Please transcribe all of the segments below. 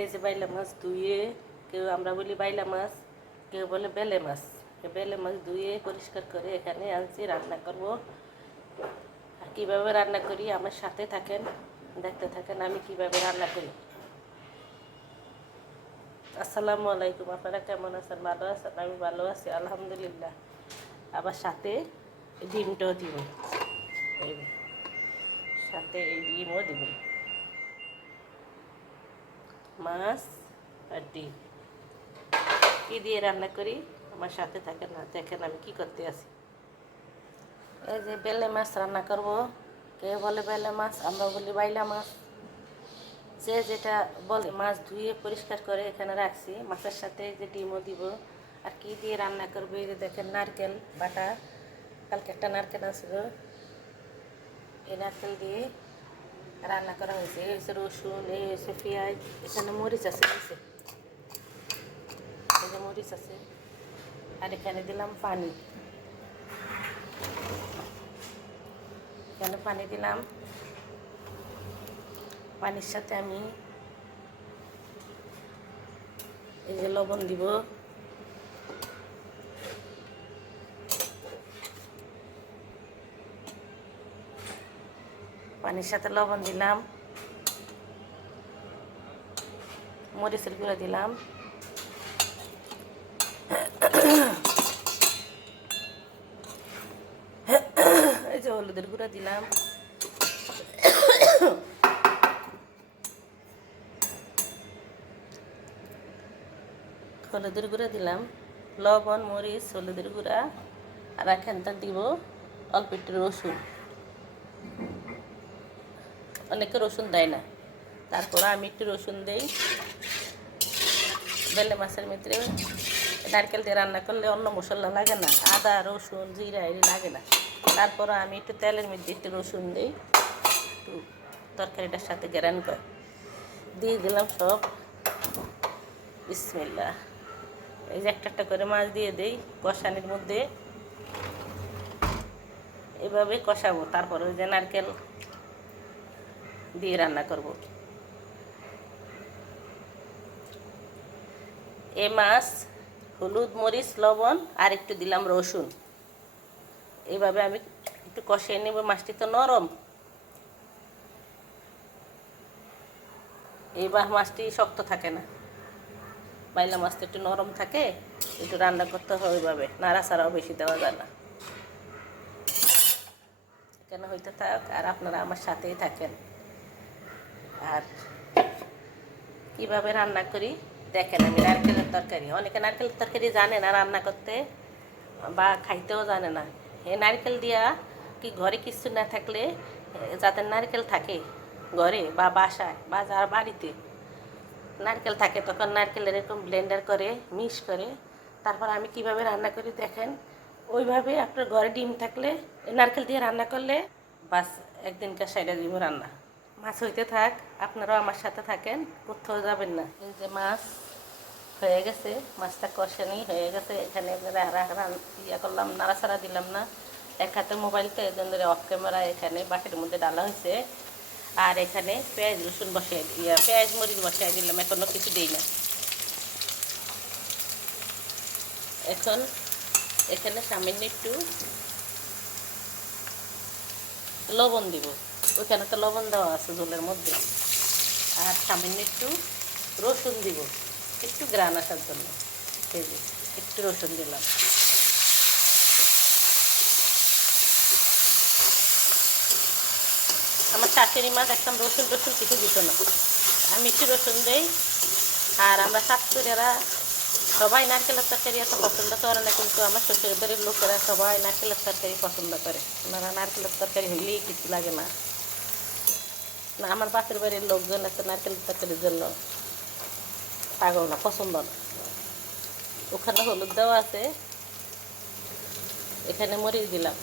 এই যে বাইলা মাছ ধুয়ে, কেউ আমরা বলি বাইলা মাছ, কেউ বলে বেলে মাছ। বেলে মাছ ধুয়ে পরিষ্কার করে এখানে আনছি, রান্না করব। আর কীভাবে রান্না করি, আমার সাথে থাকেন, দেখতে থাকেন আমি কীভাবে রান্না করি। আসসালামু আলাইকুম, আপনারা কেমন আছেন? ভালো আছেন? আমি ভালো আছি, আলহামদুলিল্লাহ। আবার সাথে ডিমটাও দিব। সাথে এই ডিমও দিব। মাছ আর ডিম। কী দিয়ে রান্না করি? আমার সাথে থাকে না, দেখেন আমি কি করতে আছি। এই যে বেলে মাছ রান্না করব। কে বলে বেলে মাছ? আমরা বলি বাইলা মাছ। যে যেটা বলে, মাছ ধুয়ে পরিষ্কার করে এখানে রাখছি। মাছের সাথে যে ডিমও দিব। আর কি দিয়ে রান্না করব? এই যে দেখেন নারকেল বাটা। কালকে একটা নারকেল আসছিল এই নারকেল দিয়ে রান্না করা হয়েছে, এই হয়েছে রসুন, এই পেঁয়াজ, এখানে মরিচ আছে হয়েছে মরিচ আছে, আর এখানে দিলাম পানি। এখানে পানি দিলাম। পানির সাথে আমি এই যে লবণ দিব। পানির সাথে লবণ দিলাম। মরিচের গুঁড়ো দিলাম। এই যে হলুদের গুঁড়ো দিলাম। হলুদের গুঁড়া দিলাম। লবণ, মরিচ, হলুদের গুঁড়া। আর এখানটা দিব অল্প একটু রসুন। অনেকে রসুন দেয় না। তারপর আমি একটু রসুন দিই। বেলে মাছের ভিতরে নারকেল দিয়ে রান্না করলে অন্য মশলা লাগে না। আদা, রসুন, জিরা এগুলি লাগে না। তারপর আমি একটু তেলের মধ্যে একটু রসুন দিই। একটু তরকারিটার সাথে গ্যারান করে দিয়ে দিলাম সব। বিসমিল্লা এই যে একটা একটা করে মাছ দিয়ে দিই কষানির মধ্যে। এভাবে কষাবো। তারপরে ওই যে নারকেল দিয়ে রান্না করব। এ মাছ, হলুদ, মরিচ, লবণ, আর একটু দিলাম রসুন। এইভাবে আমি একটু কষিয়ে নেব, মাছটি তো নরম। এইবার মাছটি শক্ত থাকে না। বাইলা মাছ তো একটু নরম থাকে, একটু রান্না করতে হয় ওইভাবে। নাড়াচাড়াও বেশি দেওয়া যায় না। এখানে হইতে থাক, আর আপনারা আমার সাথেই থাকেন। আর কীভাবে রান্না করি? দেখেন আমি নারকেলের তরকারি। অনেকে নারকেলের তরকারি জানে না রান্না করতে বা খাইতেও জানে না। এই নারকেল দিয়া কি ঘরে কিছু না থাকলে এ, যাদের নারকেল থাকে ঘরে বা বাসায় বা যার বাড়িতে নারকেল থাকে তখন নারকেলের এরকম ব্লেন্ডার করে মিক্স করে তারপর আমি কীভাবে রান্না করি দেখেন? ওইভাবে আপনার ঘরে ডিম থাকলে নারকেল দিয়ে রান্না করলে বাস একদিনকার সাইডে দিব রান্না। মাছ হইতে থাক, আপনারাও আমার সাথে থাকেন, কোথাও যাবেন না। এই যে মাছ হয়ে গেছে, মাছটা কষানি হয়ে গেছে, এখানে ইয়া করলাম, নাড়াচাড়া দিলাম না। এক হাতে মোবাইল তো এই জন্য অফ ক্যামেরা এখানে বাটির মধ্যে ডালা হয়েছে। আর এখানে পেঁয়াজ, রসুন বসিয়ে ইয়া, পেঁয়াজ, মরিচ বসিয়ে দিলাম এখনও কিছু দিই না। এখন এখানে সামান্য একটু লবণ দিব। ওইখানে তো লবণ দেওয়া আছে ঝোলের মধ্যে। আর সামান্য একটু রসুন দিব, একটু গ্রান আসার জন্য। যে, একটু রসুন দিলাম। আমার শাশুড়ি মা দেখতাম রসুন টসুন কিছু দিত না। আমি একটু রসুন দিই। আর আমরা শাশুড়িরা সবাই নারকেলের তরকারি এত পছন্দ করে না, কিন্তু আমার শ্বশুরের বাড়ির লোকেরা সবাই নারকেলের তরকারি পছন্দ করে। ওনারা নারকেলের তরকারি হইলেই কিছু লাগে না। না, আমার বাপের বাড়ির লোকজন এত নারকেলের তরকারির জন্য। পাগল না, পছন্দ না। ওখানে হলুদ দেওয়া আছে, এখানে মরিচ দিলাম।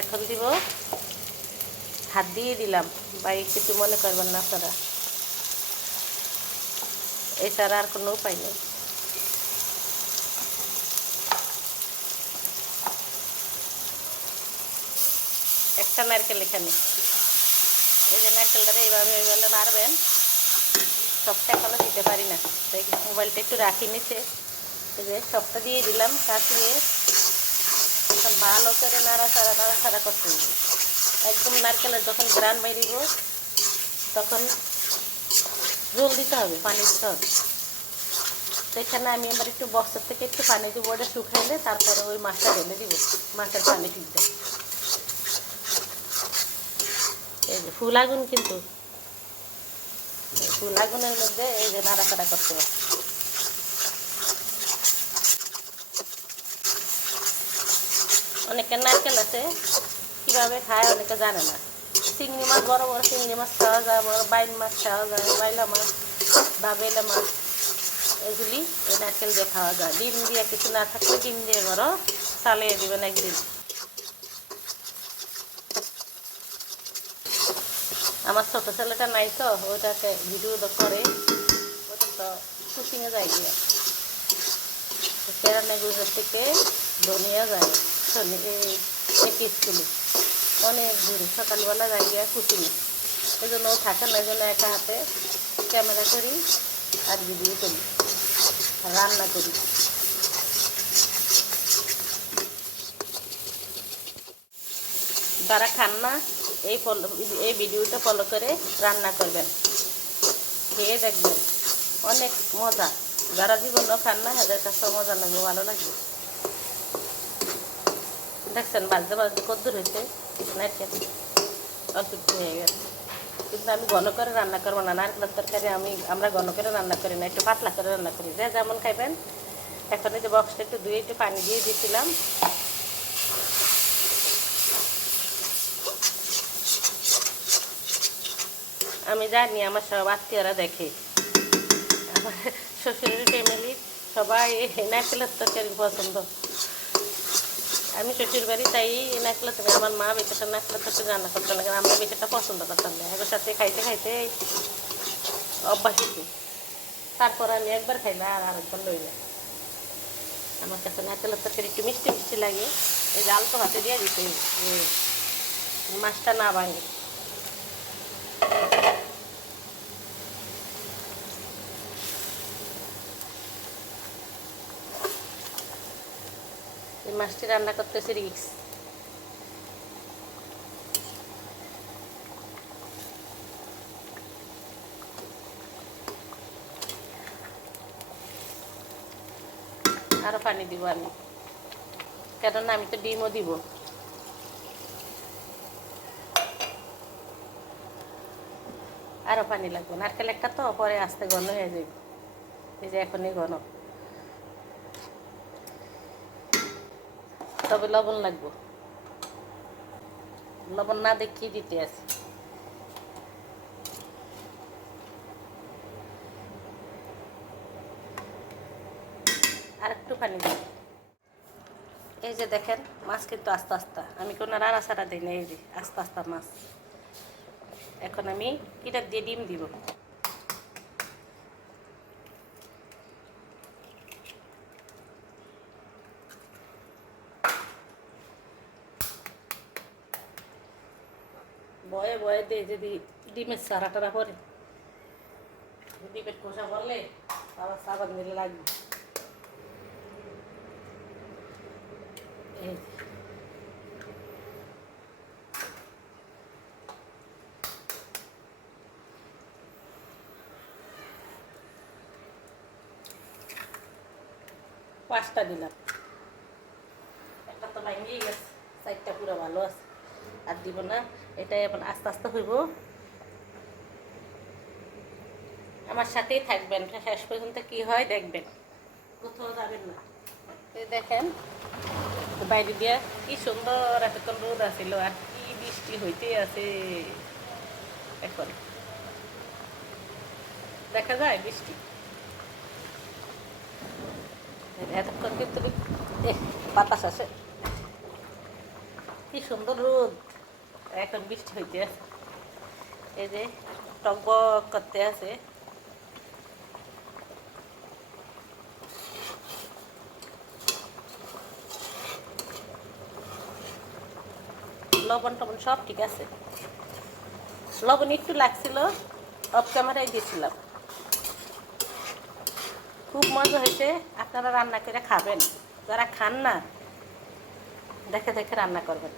এখন দিব, হাত দিয়ে দিলাম। ভাই, কিছু মনে করবেন না আপনারা। এছাড়া আর কোনো উপায় নেই। একটা নারকেল এখানে। এই যে নারকেলটা এইভাবে এইভাবে মারবেন, সবটা এখনও দিতে পারি না। তাই মোবাইলটা একটু রাখি নিচে। এই যে সবটা দিয়ে দিলাম, কাটিয়ে এখন ভালো করে নাড়াচাড়া নাড়াচাড়া করতে হবে। একদম নারকেলের যখন গ্রান বেরিব তখন জল দিতে হবে, পানি দিতে হবে। তো এখানে আমি আমার একটু বক্সের থেকে একটু পানি দিব, ওটা শুকাইলে তারপরে ওই মাছটা ঢেলে দিব, মাছের পানি ফিরতে। এই যে ফুল আগুন কিন্তু। এই ফুল আগুনের মধ্যে এই যে নাড়াচাড়া করতে হবে। অনেকের নারকেল আছে, কীভাবে খায় অনেকে জানে না। চিংড়ি মাছ, বড় বড় চিংড়ি মাছ খাওয়া যায়, বড় বাইল মাছ খাওয়া যায় বাইলা মাছ, বা বেলা মাছ, এগুলি ওই নারকেল দিয়ে খাওয়া যায়। ডিম দিয়ে কিছু না থাকলে ডিম দিয়ে বড় চালিয়ে দিবেন একদিন। আমার ছোট ছেলেটা নাই তো ওইটাকে ভিডিও তো করে, ওটা তো শুটিংয়ে যায় গিয়ে। কেরানে গুজরাট থেকে ধনিয়া যায় শনি একই স্কুলে অনেক দূরে, সকালবেলা যাই গিয়া কুচিনি এই জন্য থাকে না এই জন্য একা হাতে ক্যামেরা করি আর ভিডিও করি, রান্না করি। যারা খান না এই ফলো, এই ভিডিওটা ফলো করে রান্না করবেন। খেয়ে দেখবেন। অনেক মজা। যারা জীবনও খান না এদের কাছে মজা লাগবে ভালো লাগবে দেখছেন, বাজতে বাজতে কদ্দূর হয়েছে একটু হয়ে গেছে। কিন্তু আমি ঘন করে রান্না করব না। নারকেলের তরকারি আমি, আমরা ঘন করে রান্না করি না, একটু পাতলা করে রান্না করি। যে যেমন খাইবেন, এখন এই যে বক্সটা একটু ধুয়ে একটু পানি দিয়ে দিয়েছিলাম আমি জানি আমার সব আত্মীয়রা দেখে। আমার শ্বশুরের ফ্যামিলির সবাই নারকেলের তরকারি পছন্দ। আমি শ্বশুর বাড়ি তাই নারকেলের তরকারি আমার মা বেচাটা নারকেলের তরকারি রান্না না কারণ আমরা বেচাটা পছন্দ করতাম না। এবার সাথে খাইতে খাইতে অভ্যাস হয়েছে তারপর আমি একবার খাইলাম আর আরেকবার লইলাম আমার কাছে নারকেলের তরকারি একটু মিষ্টি মিষ্টি লাগে। এই জাল তো হাতে দিয়ে দিতে মাছটা না ভাঙে। মাছটি রান্না করতেছি রিক্স। আরও পানি দিব আমি। কেননা আমি তো ডিমও দিব। আরও পানি লাগবে। নারকেল একটা তো, পরে আস্তে ঘন হয়ে যাবে। এই যে এখনই ঘন তবে লবণ লাগবো। লবণ না দেখিয়ে দিতে আছে? আর একটু পানি দিই। এই যে দেখেন, মাছ কিন্তু আস্তে আস্তে। আমি কোনো রাড়া সারা দিই না, এই যে আস্তে আস্তে মাছ। এখন আমি কিটা দিয়ে ডিম দিব। বয়ে দিয়ে যদি ডিমের সারা টারা পরে ডিমের খোসা বললে আবার সাবান দিলে লাগবে। এই পাঁচটা দিলাম। একটা তো ভাঙিয়ে গেছে চারটা পুরো ভালো আছে। আর দিব না। এটাই এখন আস্তে আস্তে হইব। আমার সাথেই থাকবেন। শেষ পর্যন্ত কি হয় দেখবেন। কোথাও যাবেন না। দেখেন, বাইরে দিয়া কি সুন্দর এতক্ষণ রোদ আছিল আর কি বৃষ্টি হইতে আছে। এখন দেখা যায় বৃষ্টি। এতক্ষণ কিন্তু বাতাস আছে। কি সুন্দর রোদ। এখন বৃষ্টি হইতে আছে। এই যে টকবক করতে আছে। লবণ টবণ সব ঠিক আছে। লবণ একটু লাগছিল অফ ক্যামেরায় দিয়েছিলাম খুব মজা হয়েছে, আপনারা রান্না করে খাবেন। যারা খান না, দেখে দেখে রান্না করবেন।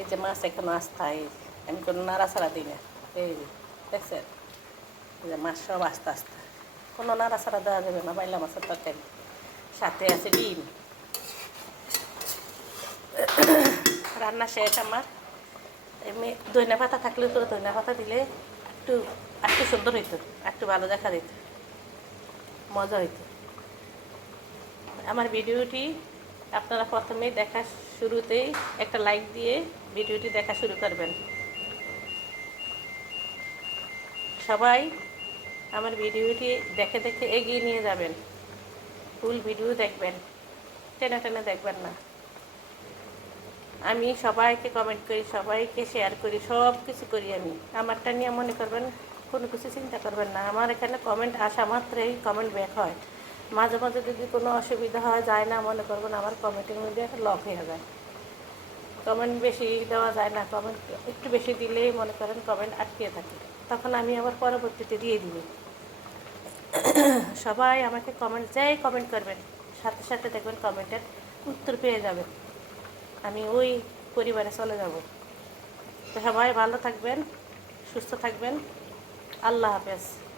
এই যে মাছ এখনও আস্তায় আমি কোনো নাড়াচাড়া দিই না এই যে দেখছেন এই যে মাছ সব আস্তে আস্তে কোনো নাড়াচাড়া দেওয়া যাবে না বাইলা মাছের তরকারি সাথে আছে ডিম রান্না শেষ আমার এমনি দইনা পাতা থাকলে তো দইনা পাতা দিলে একটু একটু সুন্দর হইতো একটু ভালো দেখা দিত মজা হইতো আমার ভিডিওটি আপনারা প্রথমে দেখা শুরুতেই একটা লাইক দিয়ে ভিডিওটি দেখা শুরু করবেন। সবাই আমার ভিডিওটি দেখে দেখে এগিয়ে নিয়ে যাবেন। ফুল ভিডিও দেখবেন, টেনে টেনে দেখবেন না। আমি সবাইকে কমেন্ট করি, সবাইকে শেয়ার করি সব কিছু করি আমি। আমারটা নিয়ে মনে করবেন, কোনো কিছু চিন্তা করবেন না। আমার এখানে কমেন্ট আসা মাত্রই কমেন্ট ব্যাক হয়। মাঝে মাঝে যদি কোনো অসুবিধা হয়, যায় না, মনে করবেন আমার কমেন্টের মধ্যে একটা লক হয়ে যায়। কমেন্ট বেশি দেওয়া যায় না, কমেন্ট একটু বেশি দিলেই মনে করেন কমেন্ট আটকিয়ে থাকে। তখন আমি আবার পরবর্তীতে দিয়ে দিব। সবাই আমাকে কমেন্ট, যাই কমেন্ট করবেন, সাথে সাথে দেখবেন কমেন্টের উত্তর পেয়ে যাবেন। আমি ওই পরিবারে চলে যাব। সবাই ভালো থাকবেন, সুস্থ থাকবেন। আল্লাহ হাফেজ।